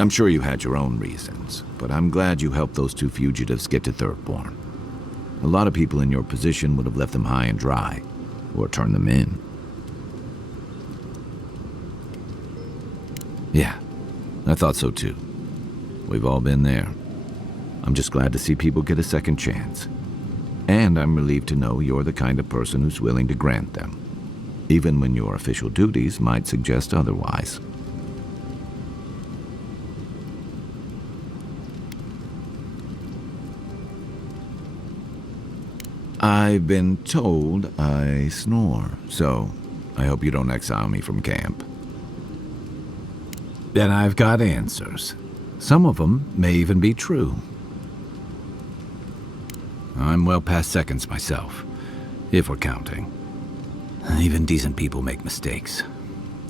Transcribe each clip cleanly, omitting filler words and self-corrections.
I'm sure you had your own reasons, but I'm glad you helped those 2 fugitives get to Thirdborn. A lot of people in your position would have left them high and dry, or turned them in. Yeah, I thought so too. We've all been there. I'm just glad to see people get a second chance. And I'm relieved to know you're the kind of person who's willing to grant them, even when your official duties might suggest otherwise. I've been told I snore, so I hope you don't exile me from camp. Then I've got answers. Some of them may even be true. I'm well past seconds myself, if we're counting. Even decent people make mistakes,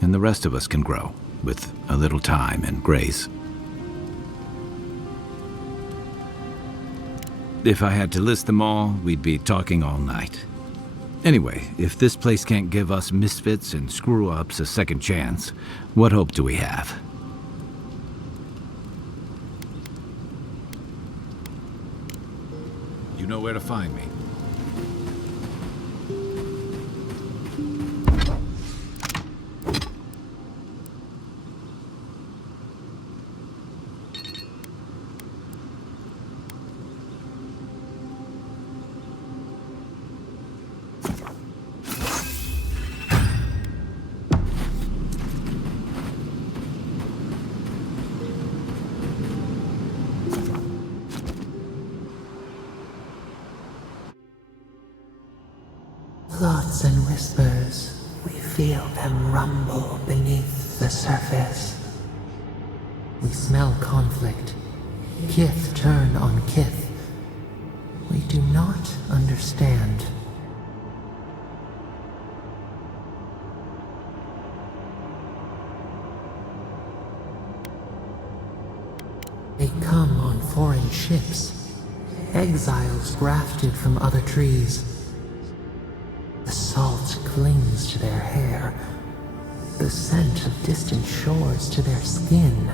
and the rest of us can grow, with a little time and grace. If I had to list them all, we'd be talking all night. Anyway, if this place can't give us misfits and screw-ups a second chance, what hope do we have? You know where to find me. Thoughts and whispers, we feel them rumble beneath the surface. We smell conflict, kith turn on kith. We do not understand. They come on foreign ships, exiles grafted from other trees. The salt clings to their hair, the scent of distant shores to their skin.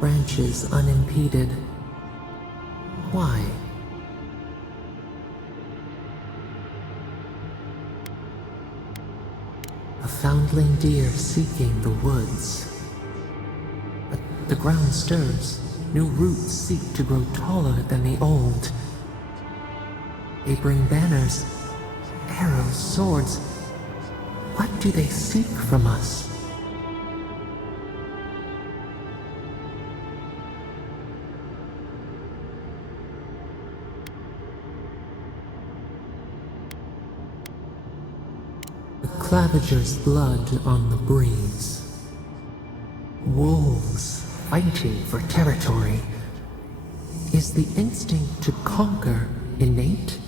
Branches unimpeded. Why? A foundling deer seeking the woods. The ground stirs. New roots seek to grow taller than the old. They bring banners, arrows, swords. What do they seek from us? The Claviger's blood on the breeze. Wolves fighting for territory. Is the instinct to conquer innate?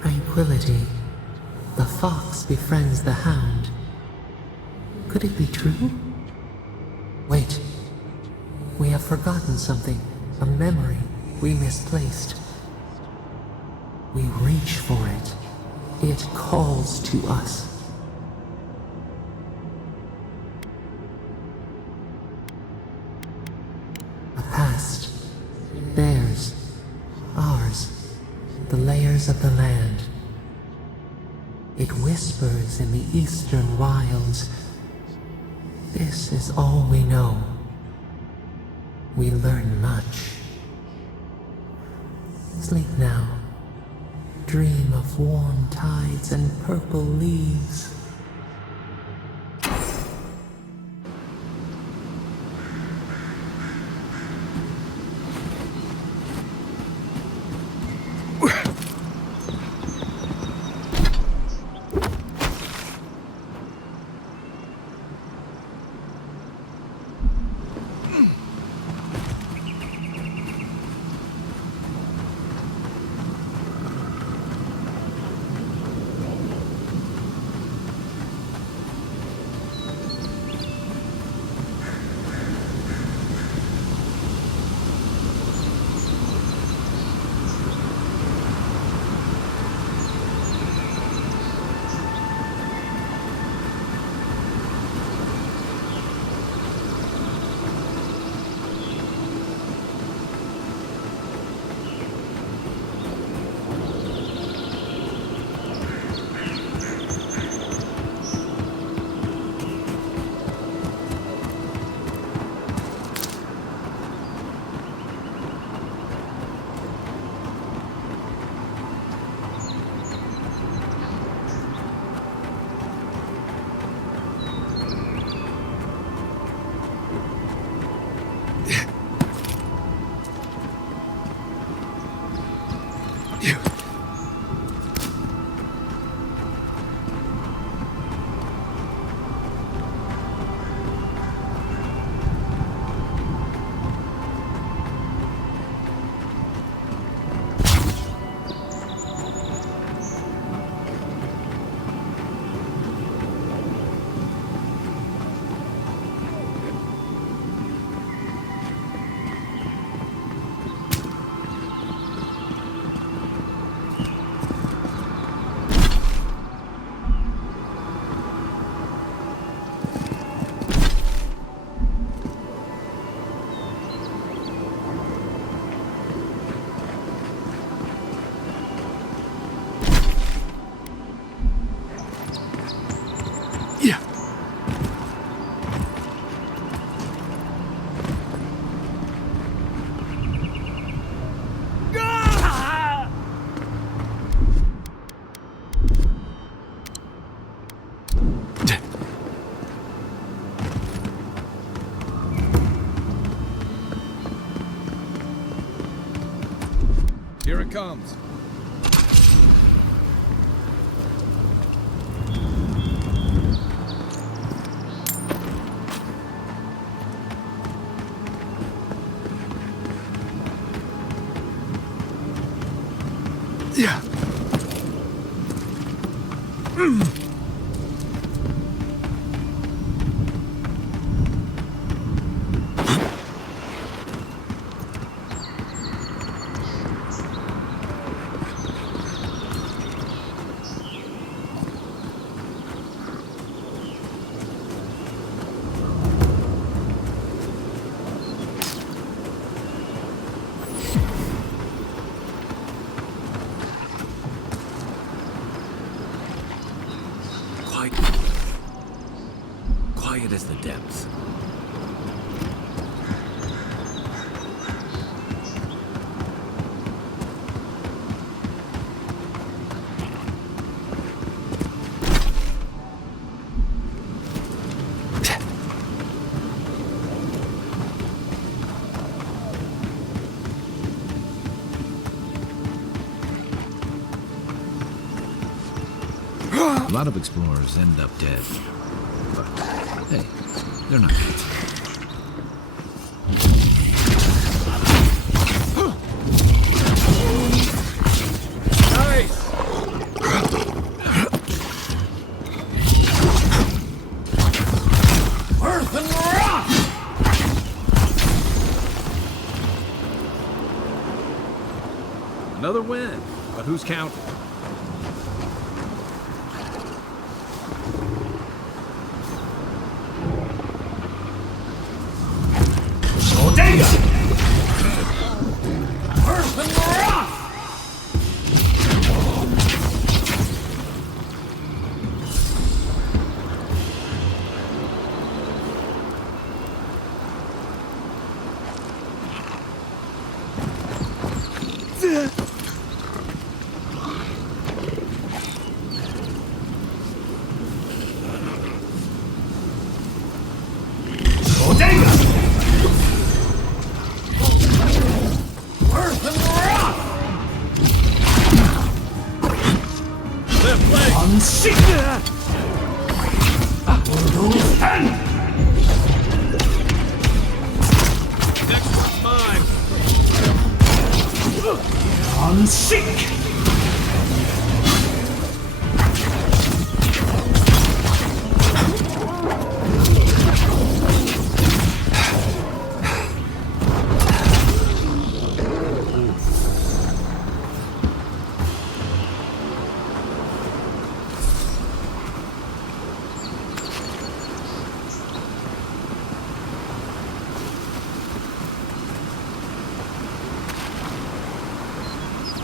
Tranquility. The fox befriends the hound. Could it be true? Wait. We have forgotten something. A memory we misplaced. We reach for it. It calls to us. A past. Theirs. Ours. The layers of the land. It whispers in the eastern wilds. This is all we know. We learn much. Sleep now. Dream of warm tides and purple leaves. Here it comes. Yeah. Quiet as the depths. A lot of explorers end up dead. But, hey, they're not kids. Nice! Earth and rock! Another win, but who's counting?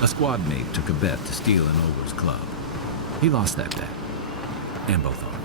A squad mate took a bet to steal an ogre's club. He lost that bet, and both arms.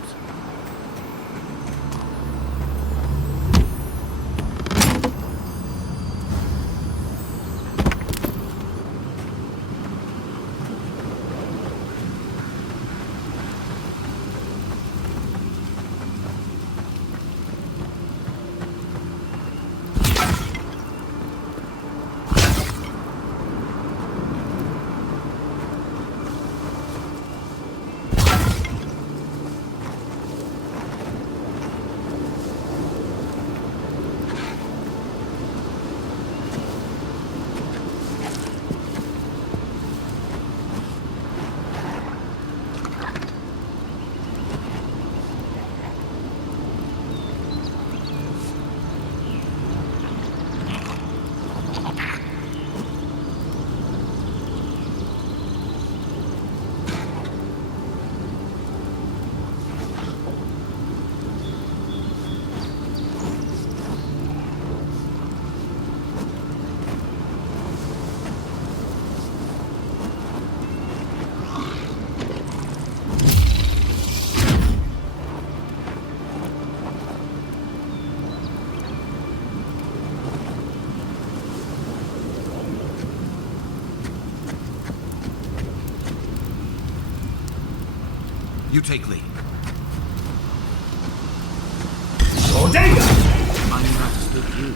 You take lead. Bodega! Mind not to spook you.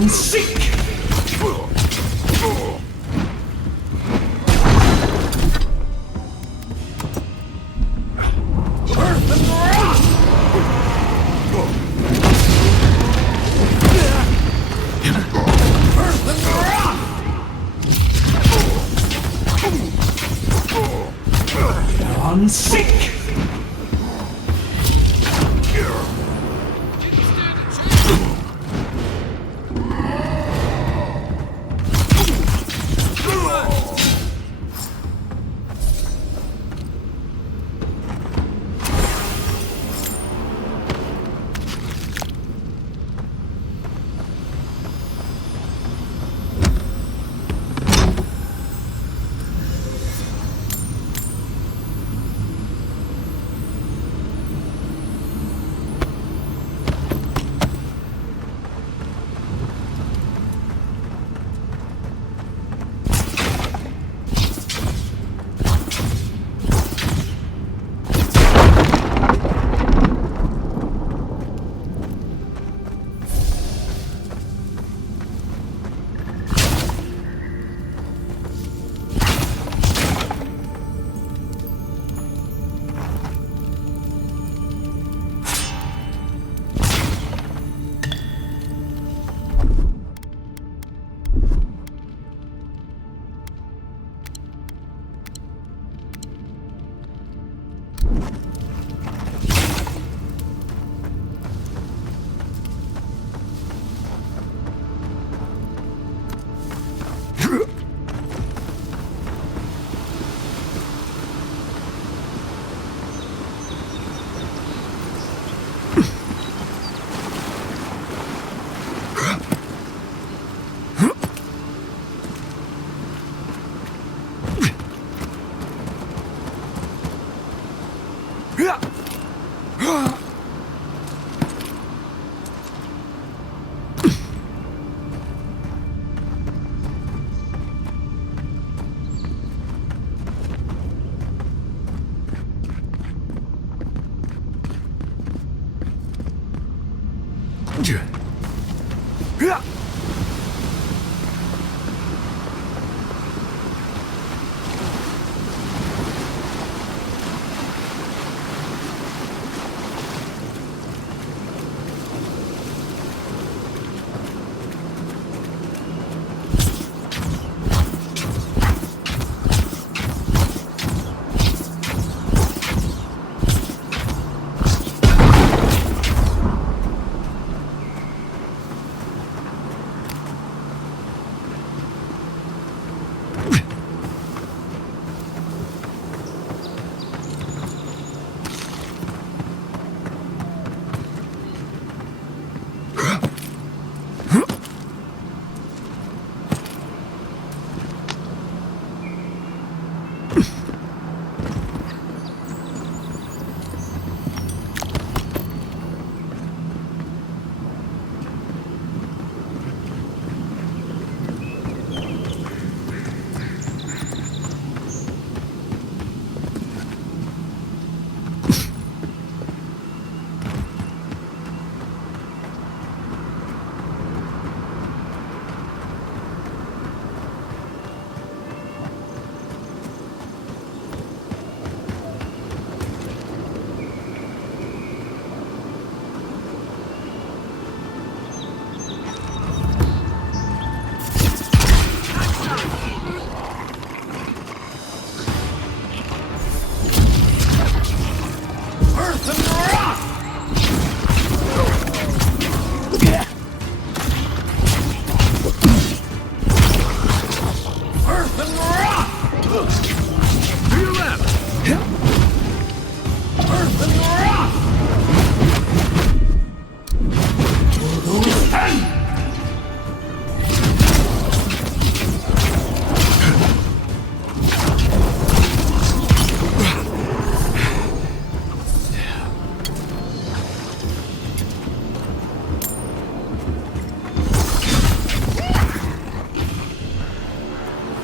Everyone seek! Earth and rock! Earth and rock! Everyone seek!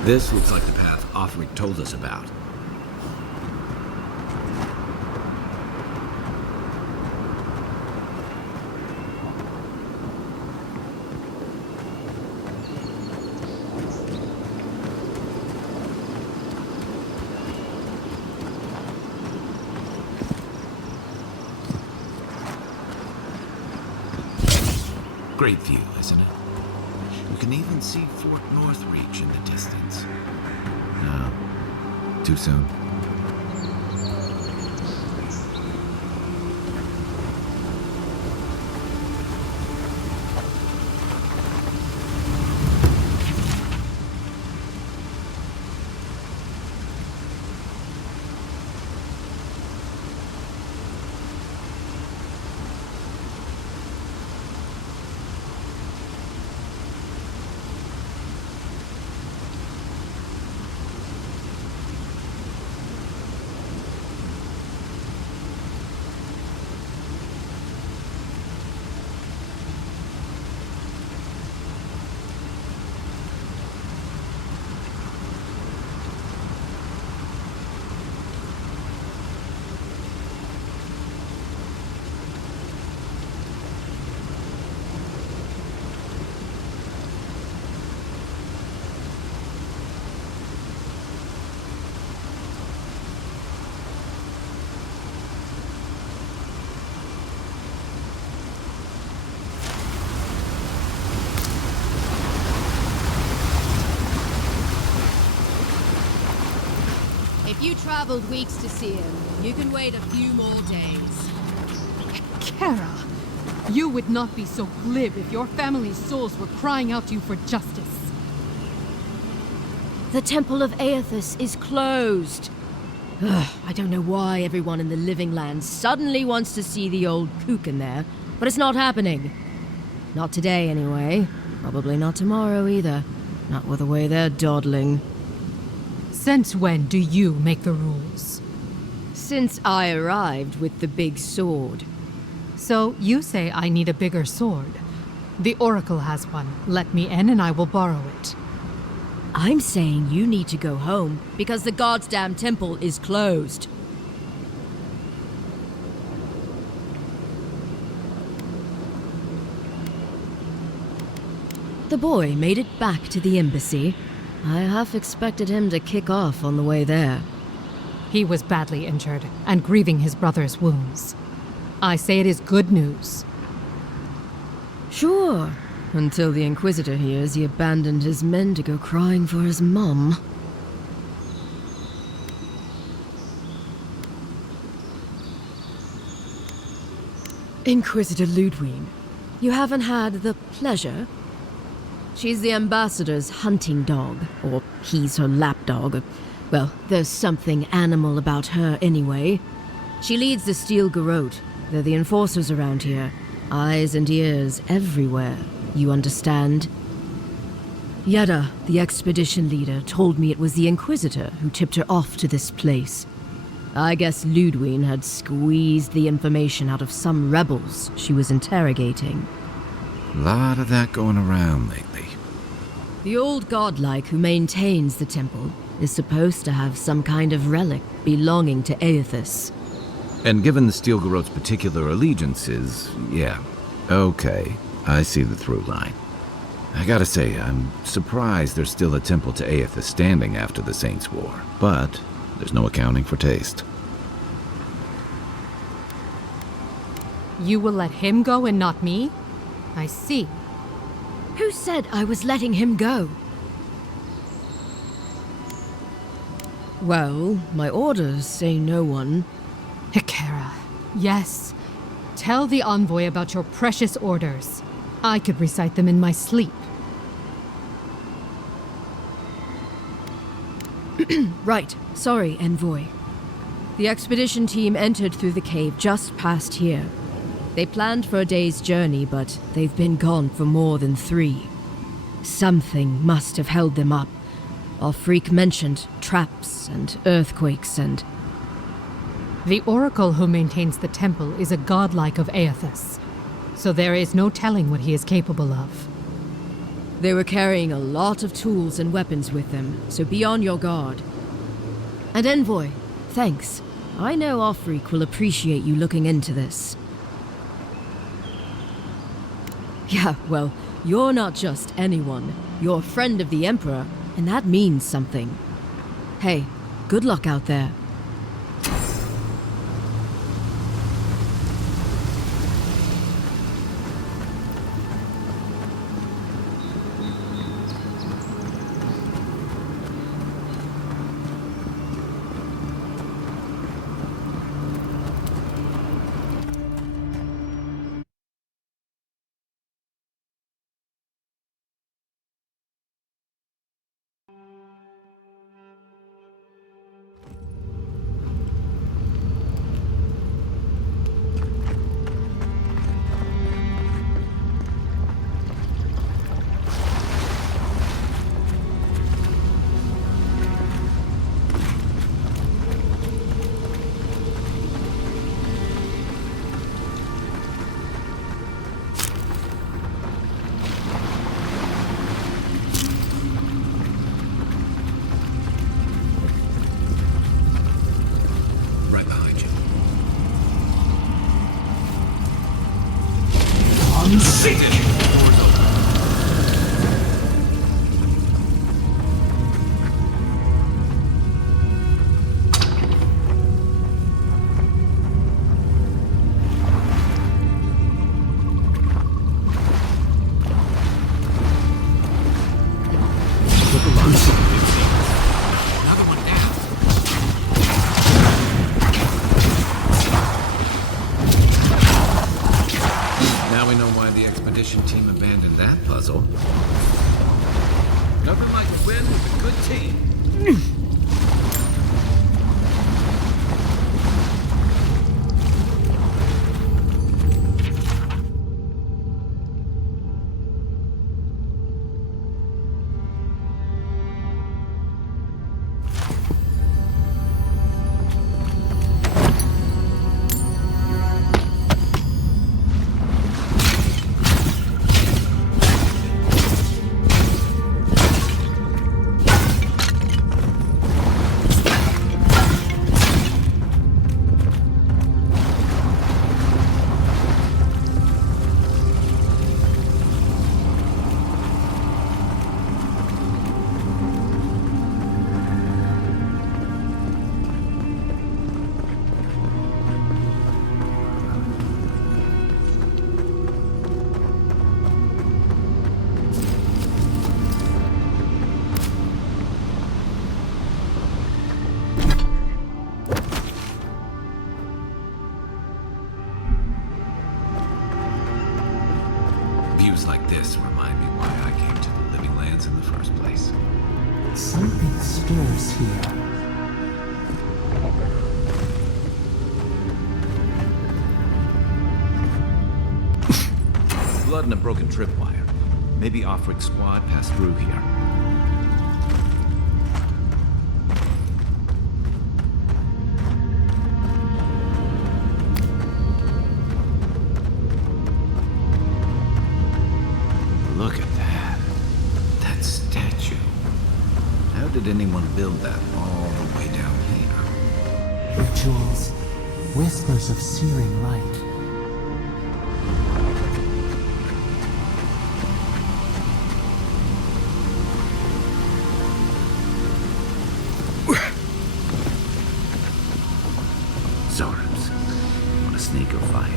This looks like the path Othric told us about. great view, isn't it? You can even see Fort Northreach in the distance. No, too soon. If you traveled weeks to see him, you can wait a few more days. Kara, you would not be so glib if your family's souls were crying out to you for justice. The Temple of Aethys is closed. Ugh, I don't know why everyone in the Living Lands suddenly wants to see the old kook in there, but it's not happening. Not today, anyway. Probably not tomorrow, either. Not with the way they're dawdling. Since when do you make the rules? Since I arrived with the big sword. So you say I need a bigger sword. The Oracle has one. Let me in and I will borrow it. I'm saying you need to go home because the goddamn temple is closed. The boy made it back to the embassy. I half expected him to kick off on the way there. He was badly injured and grieving his brother's wounds. I say it is good news. Sure, until the Inquisitor hears he abandoned his men to go crying for his mum. Inquisitor Ludwig, you haven't had the pleasure? She's the ambassador's hunting dog, or he's her lapdog. Well, there's something animal about her anyway. She leads the Steel Garrote. They're the enforcers around here. Eyes and ears everywhere. You understand? Yada, the expedition leader, told me it was the Inquisitor who tipped her off to this place. I guess Ludwig had squeezed the information out of some rebels she was interrogating. Lot of that going around lately. The old godlike who maintains the temple is supposed to have some kind of relic belonging to Aethys. And given the Steel Garrote's particular allegiances, yeah. Okay, I see the through line. I gotta say, I'm surprised there's still a temple to Aethys standing after the Saints' War. But there's no accounting for taste. You will let him go and not me? I see. Who said I was letting him go? Well, my orders say no one. Hikara, yes. Tell the envoy about your precious orders. I could recite them in my sleep. Right. Sorry, envoy. The expedition team entered through the cave just past here. They planned for a day's journey, but they've been gone for more than 3. Something must have held them up. Our freak mentioned traps and earthquakes and... The Oracle who maintains the temple is a godlike of Aethys, so there is no telling what he is capable of. They were carrying a lot of tools and weapons with them, so be on your guard. And envoy, thanks. I know our freak will appreciate you looking into this. Yeah, well, you're not just anyone. You're a friend of the Emperor, and that means something. Hey, good luck out there. Nothing like a win with a good team. Views like this remind me why I came to the Living Lands in the first place. Something stirs here. Blood and a broken tripwire. Maybe Offric squad passed through here. Look at that. That statue. How did anyone build that all the way down here? Rituals, whispers of searing light. Zorubs. Want to sneak or fight?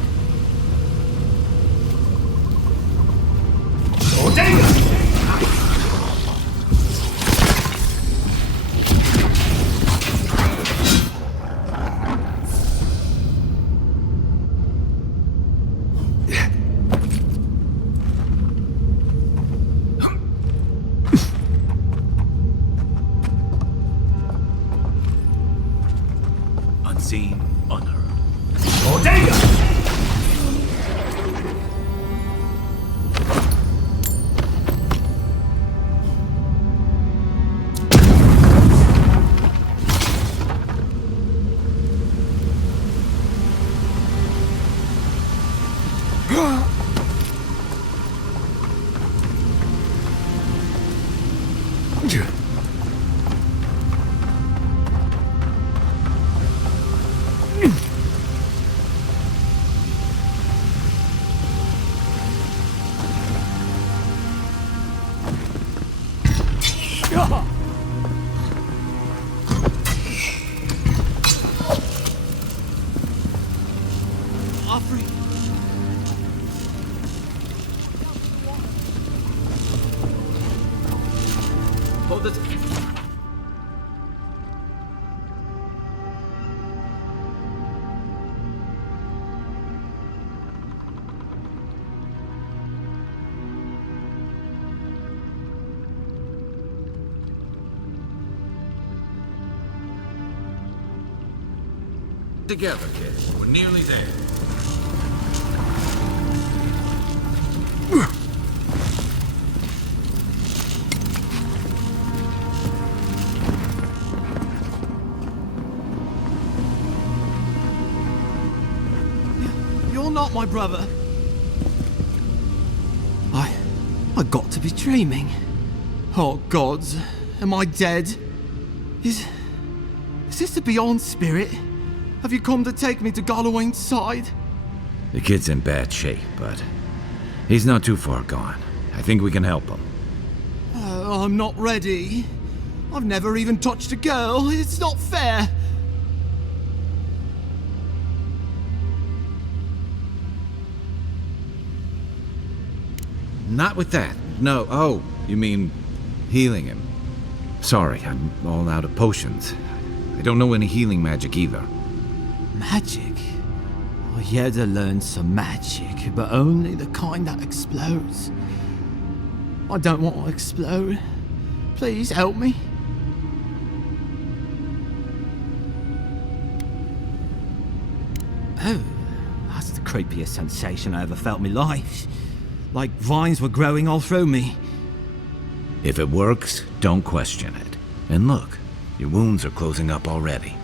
Unseen, unheard. Hold it. Together, kid. We're nearly there. You're not my brother. I got to be dreaming. Oh gods, am I dead? Is this the Beyond Spirit? Have you come to take me to Gallowayne's side? The kid's in bad shape, but he's not too far gone. I think we can help him. I'm not ready. I've never even touched a girl. It's not fair. Not with that. No. Oh, you mean healing him. Sorry, I'm all out of potions. I don't know any healing magic either. Magic? I had to learn some magic, but only the kind that explodes. I don't want to explode. Please help me. Oh, that's the creepiest sensation I ever felt in my life. Like vines were growing all through me. If it works, don't question it. And look, your wounds are closing up already.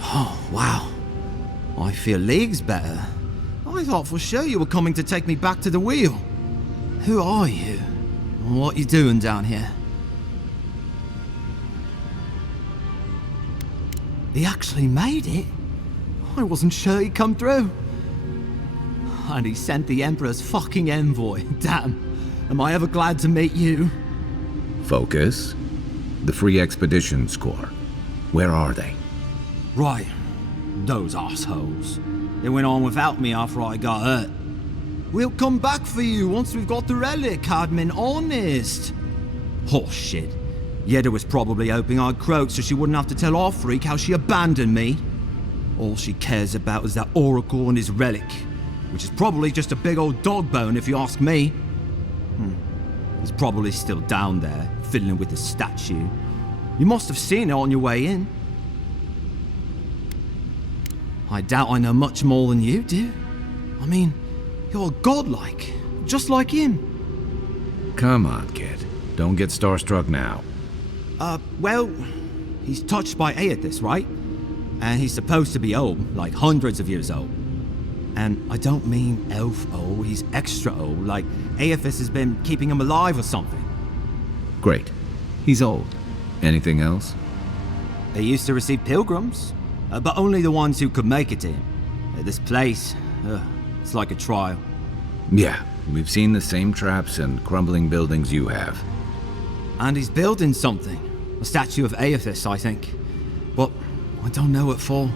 Oh, wow. I feel leagues better. I thought for sure you were coming to take me back to the wheel. Who are you? What you doing down here? He actually made it. I wasn't sure he'd come through. And he sent the Emperor's fucking envoy. Damn. Am I ever glad to meet you? Focus. The Free Expeditions Corps. Where are they? Right. Those assholes. They went on without me after I got hurt. We'll come back for you once we've got the relic, admin, honest. Oh shit. Yeda was probably hoping I'd croak so she wouldn't have to tell our freak how she abandoned me. All she cares about is that Oracle and his relic, which is probably just a big old dog bone if you ask me. He's probably still down there, fiddling with the statue. You must have seen it on your way in. I doubt I know much more than you do. I mean, you're godlike, just like him. Come on, kid. Don't get starstruck now. Well, he's touched by Aethys, right? And he's supposed to be old, like hundreds of years old. And I don't mean elf old, he's extra old, like Aethys has been keeping him alive or something. Great. He's old. Anything else? He used to receive pilgrims, but only the ones who could make it to him. This place, it's like a trial. Yeah, we've seen the same traps and crumbling buildings you have. And he's building something. A statue of Aethys, I think. But I don't know what for.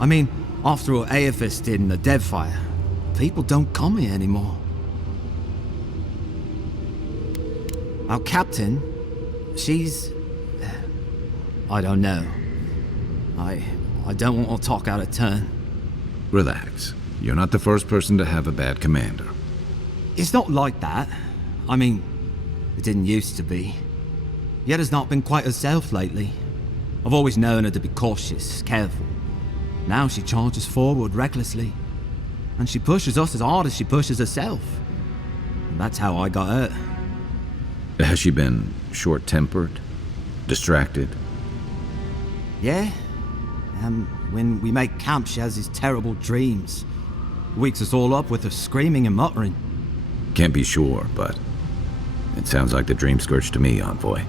I mean, after all Aethys did in the Deadfire, people don't come here anymore. Our captain, she's... I don't know. I don't want to talk out of turn. Relax. You're not the first person to have a bad commander. It's not like that. I mean, it didn't used to be. Yeda's not been quite herself lately. I've always known her to be cautious, careful. Now she charges forward recklessly. And she pushes us as hard as she pushes herself. And that's how I got hurt. Has she been short-tempered? Distracted? Yeah. When we make camp, she has these terrible dreams. Wakes us all up with her screaming and muttering. Can't be sure, but it sounds like the dream scourge to me, Envoy.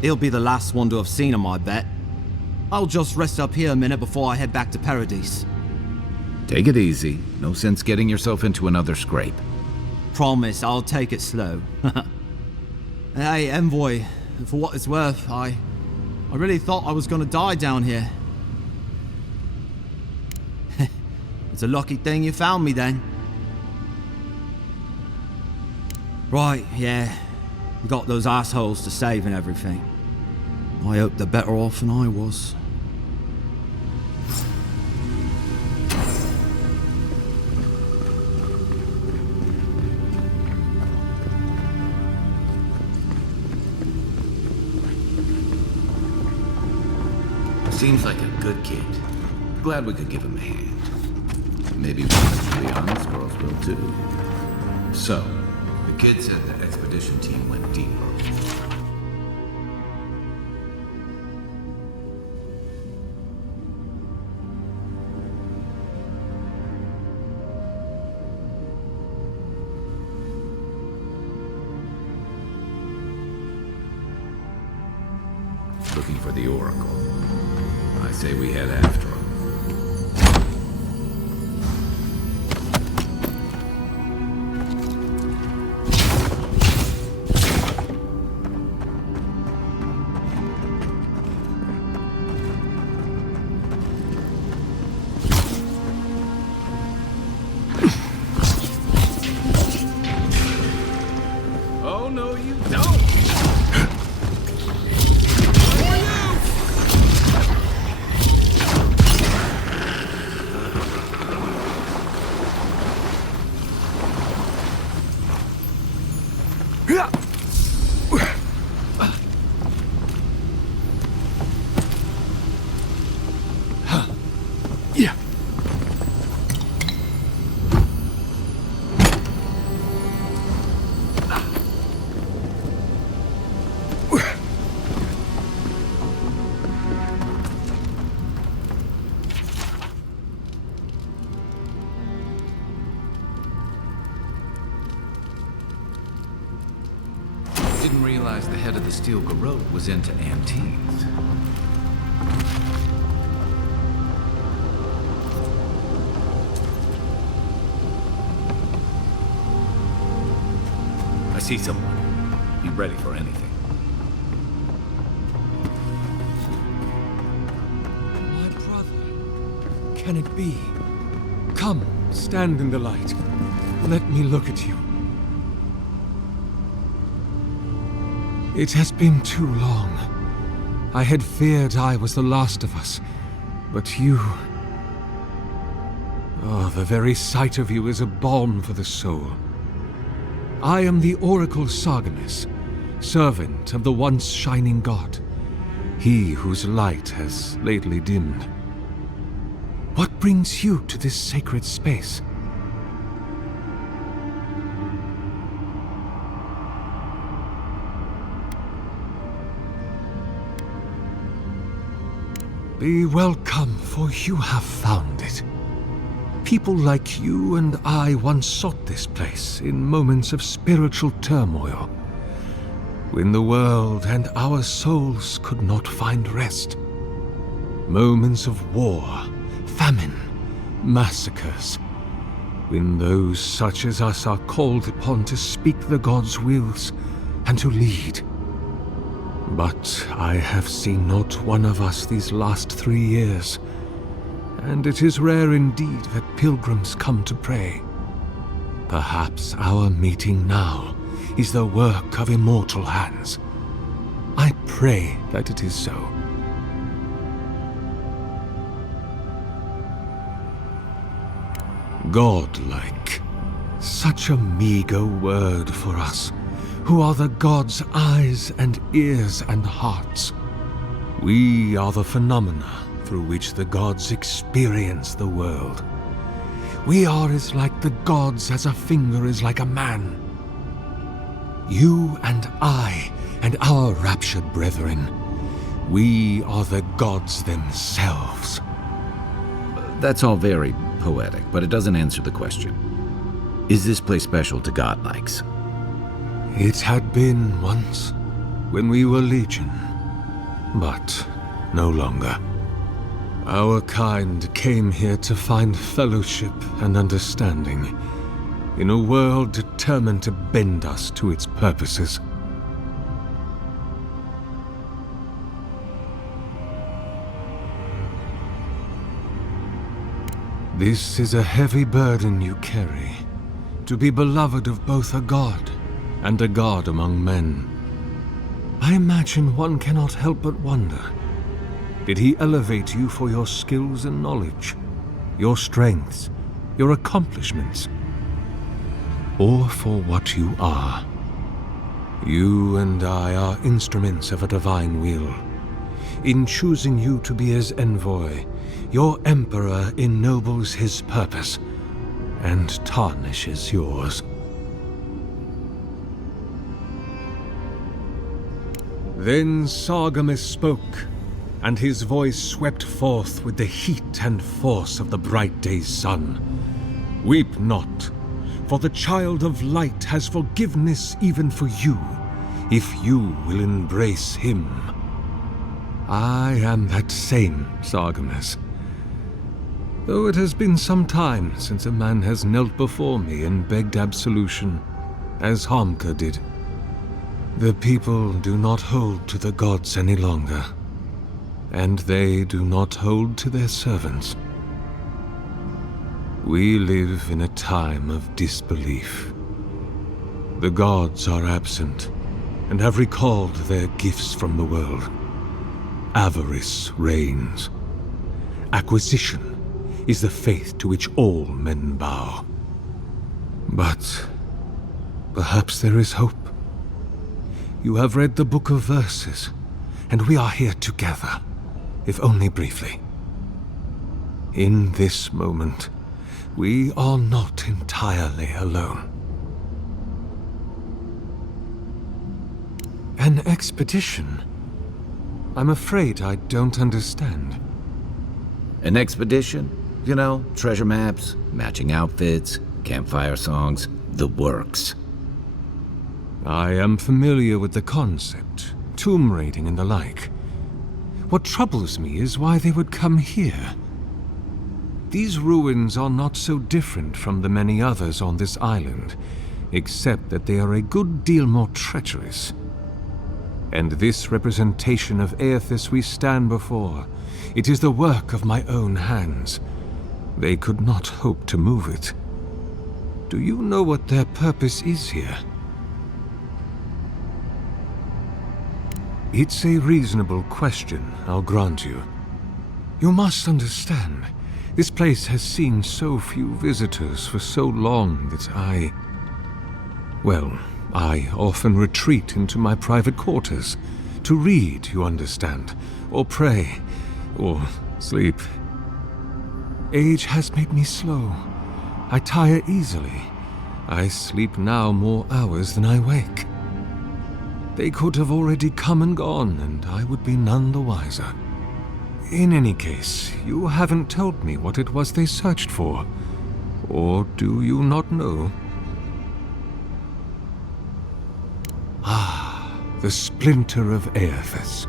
He'll be the last one to have seen him, I bet. I'll just rest up here a minute before I head back to Paradise. Take it easy. No sense getting yourself into another scrape. Promise, I'll take it slow. Hey, Envoy, for what it's worth, I really thought I was gonna die down here. It's a lucky thing you found me then. Right, yeah. We got those assholes to save and everything. I hope they're better off than I was. Seems like a good kid. Glad we could give him a hand. Maybe one of the honest girls will too. So, the kid said the expedition team went deeper. Looking for the Oracle. I say we head after him. Oh, no, you don't! Didn't realize the head of the steel garrote was into antiques. I see someone. Be ready for anything. My brother. Can it be? Come, stand in the light. Let me look at you. It has been too long. I had feared I was the last of us, but you... Oh, the very sight of you is a balm for the soul. I am the Oracle Sargemus, servant of the once shining god, he whose light has lately dimmed. What brings you to this sacred space? Be welcome, for you have found it. People like you and I once sought this place in moments of spiritual turmoil, when the world and our souls could not find rest. Moments of war, famine, massacres, when those such as us are called upon to speak the gods' wills and to lead. But I have seen not one of us these last 3 years, and it is rare indeed that pilgrims come to pray. Perhaps our meeting now is the work of immortal hands. I pray that it is so. Godlike. Such a meager word for us, who are the gods' eyes and ears and hearts. We are the phenomena through which the gods experience the world. We are as like the gods as a finger is like a man. You and I and our raptured brethren, we are the gods themselves. That's all very poetic, but it doesn't answer the question. Is this place special to godlikes? It had been once, when we were legion, but no longer. Our kind came here to find fellowship and understanding, in a world determined to bend us to its purposes. This is a heavy burden you carry, to be beloved of both a god and a god among men. I imagine one cannot help but wonder, did he elevate you for your skills and knowledge, your strengths, your accomplishments, or for what you are? You and I are instruments of a divine will. In choosing you to be his envoy, your emperor ennobles his purpose and tarnishes yours. Then Sargemus spoke, and his voice swept forth with the heat and force of the bright day's sun. Weep not, for the child of light has forgiveness even for you, if you will embrace him. I am that same Sargemus, though it has been some time since a man has knelt before me and begged absolution, as Hamka did. The people do not hold to the gods any longer, and they do not hold to their servants. We live in a time of disbelief. The gods are absent, and have recalled their gifts from the world. Avarice reigns. Acquisition is the faith to which all men bow. But perhaps there is hope. You have read the Book of Verses, and we are here together, if only briefly. In this moment, we are not entirely alone. An expedition? I'm afraid I don't understand. An expedition? You know, treasure maps, matching outfits, campfire songs, the works. I am familiar with the concept, tomb raiding and the like. What troubles me is why they would come here. These ruins are not so different from the many others on this island, except that they are a good deal more treacherous. And this representation of Aethys we stand before, it is the work of my own hands. They could not hope to move it. Do you know what their purpose is here? It's a reasonable question, I'll grant you. You must understand, this place has seen so few visitors for so long that I often retreat into my private quarters. To read, you understand, or pray, or sleep. Age has made me slow. I tire easily. I sleep now more hours than I wake. They could have already come and gone, and I would be none the wiser. In any case, you haven't told me what it was they searched for. Or do you not know? Ah, the splinter of Aethys.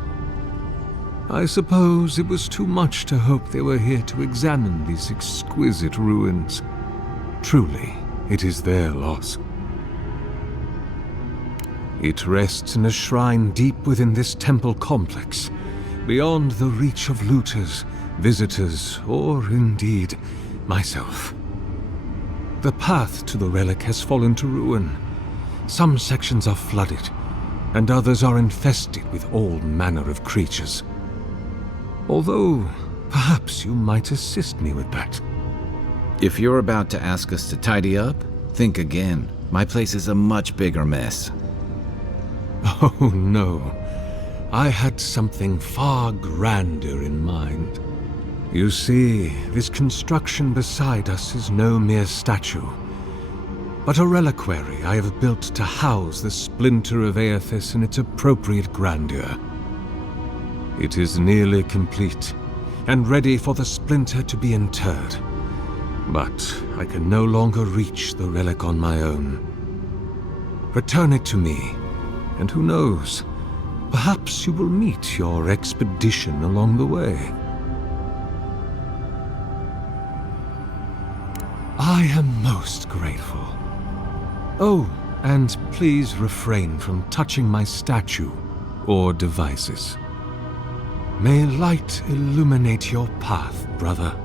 I suppose it was too much to hope they were here to examine these exquisite ruins. Truly, it is their loss. It rests in a shrine deep within this temple complex, beyond the reach of looters, visitors, or indeed, myself. The path to the relic has fallen to ruin. Some sections are flooded, and others are infested with all manner of creatures. Although, perhaps you might assist me with that. If you're about to ask us to tidy up, think again. My place is a much bigger mess. Oh no, I had something far grander in mind. You see, this construction beside us is no mere statue, but a reliquary I have built to house the splinter of Aethys in its appropriate grandeur. It is nearly complete, and ready for the splinter to be interred. But I can no longer reach the relic on my own. Return it to me, and who knows, perhaps you will meet your expedition along the way. I am most grateful. Oh, and please refrain from touching my statue or devices. May light illuminate your path, brother.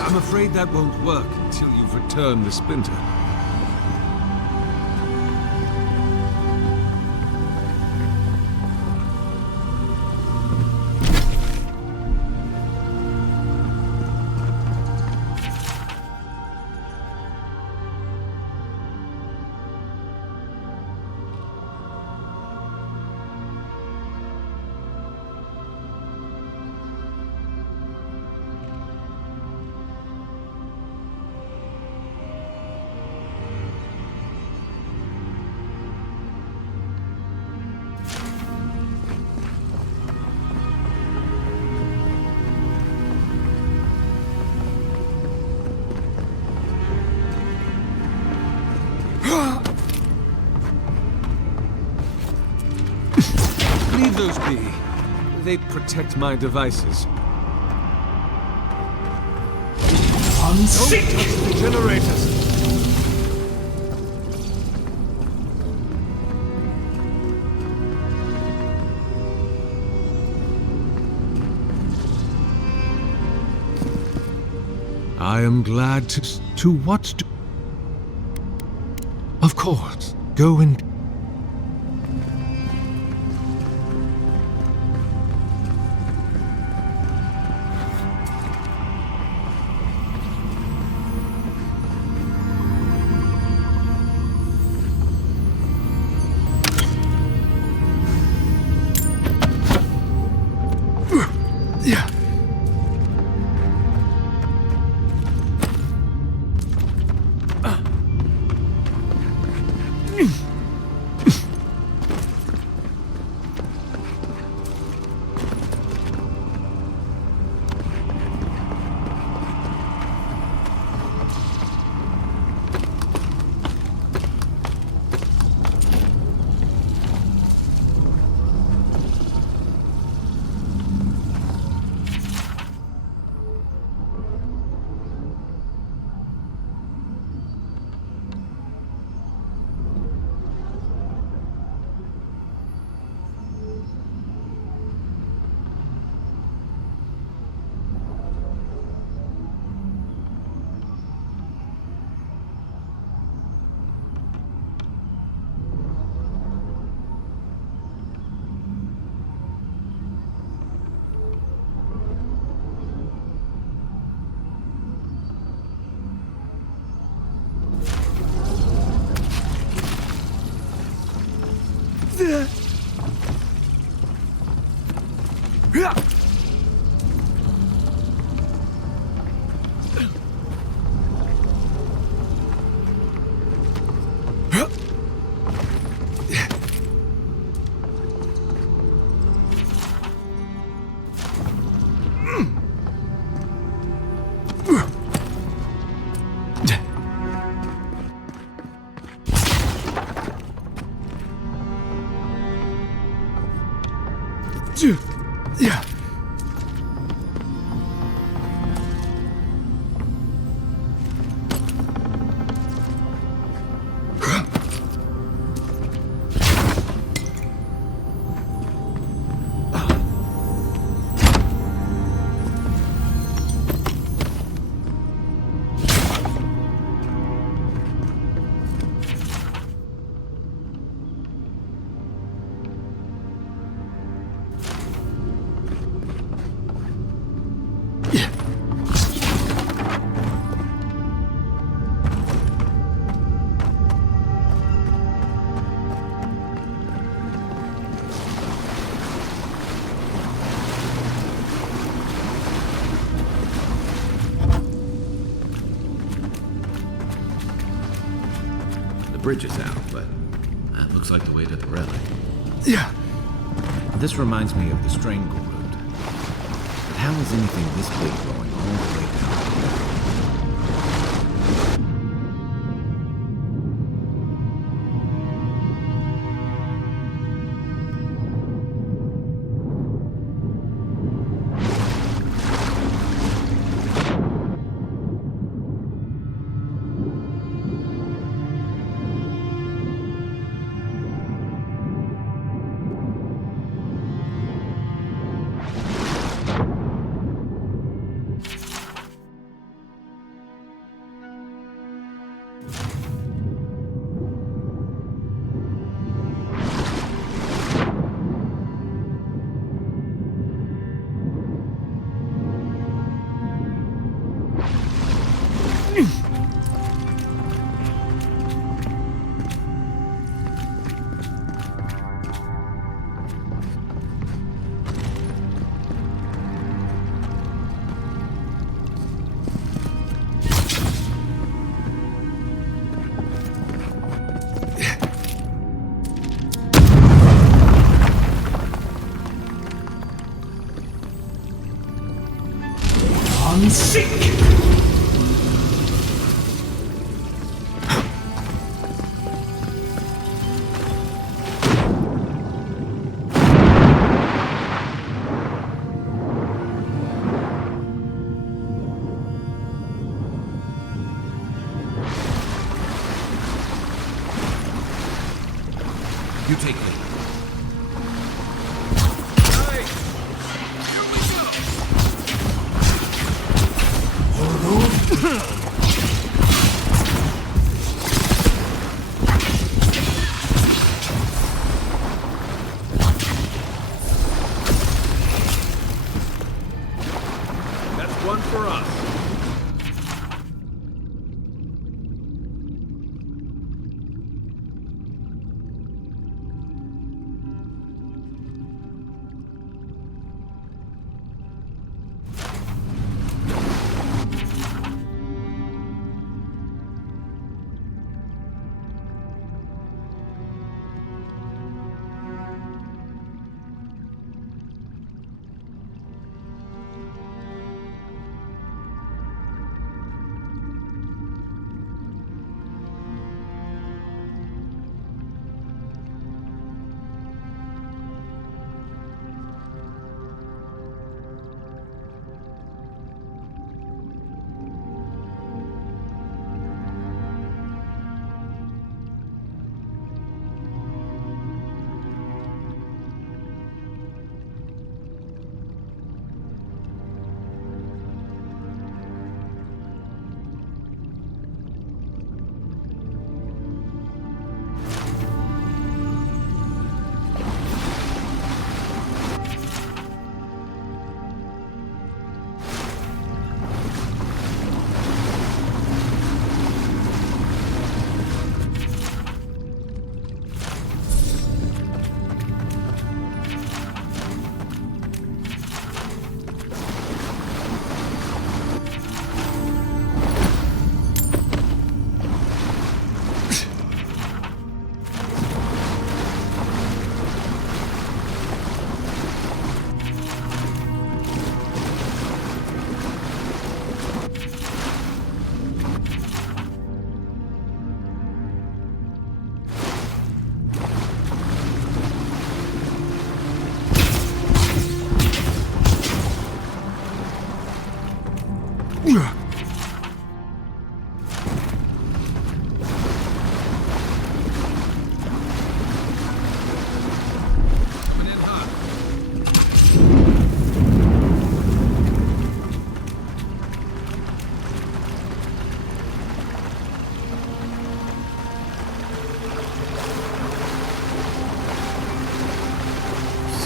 I'm afraid that won't work until you've returned the splinter. Leave those be. They protect my devices. Unseat! Don't touch the generators! I am glad to what do... Of course, go and... bridge is out, but that looks like the way to the relic. Yeah. This reminds me of the Strangle route. But how is anything this big going all the way down here? You take me. That's one for us.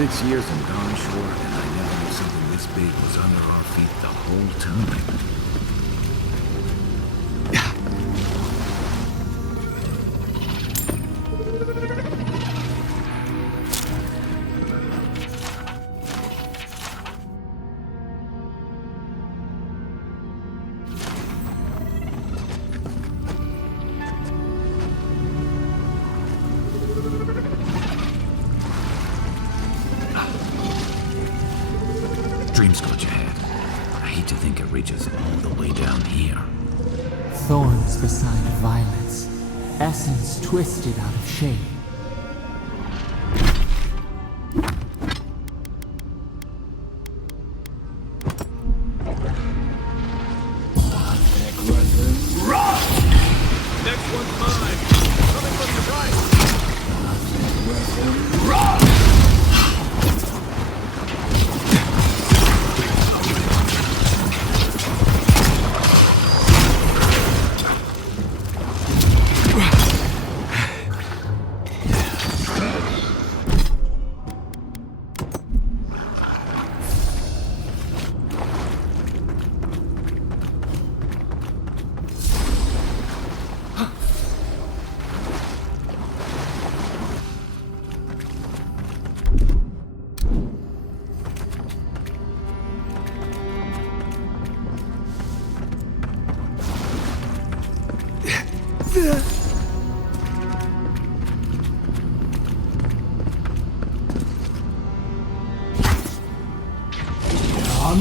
"6 years in Dawn Shore, and I never knew something this big was under our feet the whole time." hate to think it reaches all the way down here. Thorns beside violets, essence twisted out of shape. Next one's mine. Coming from the right.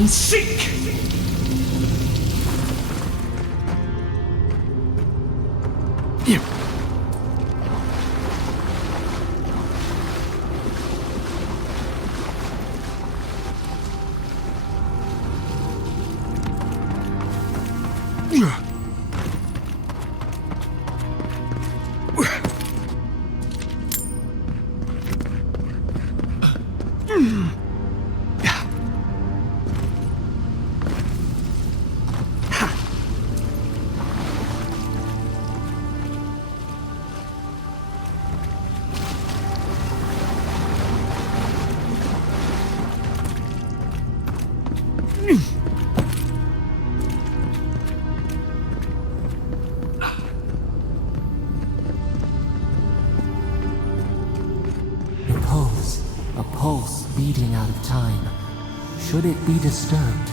Seek! A pulse beating out of time. Should it be disturbed,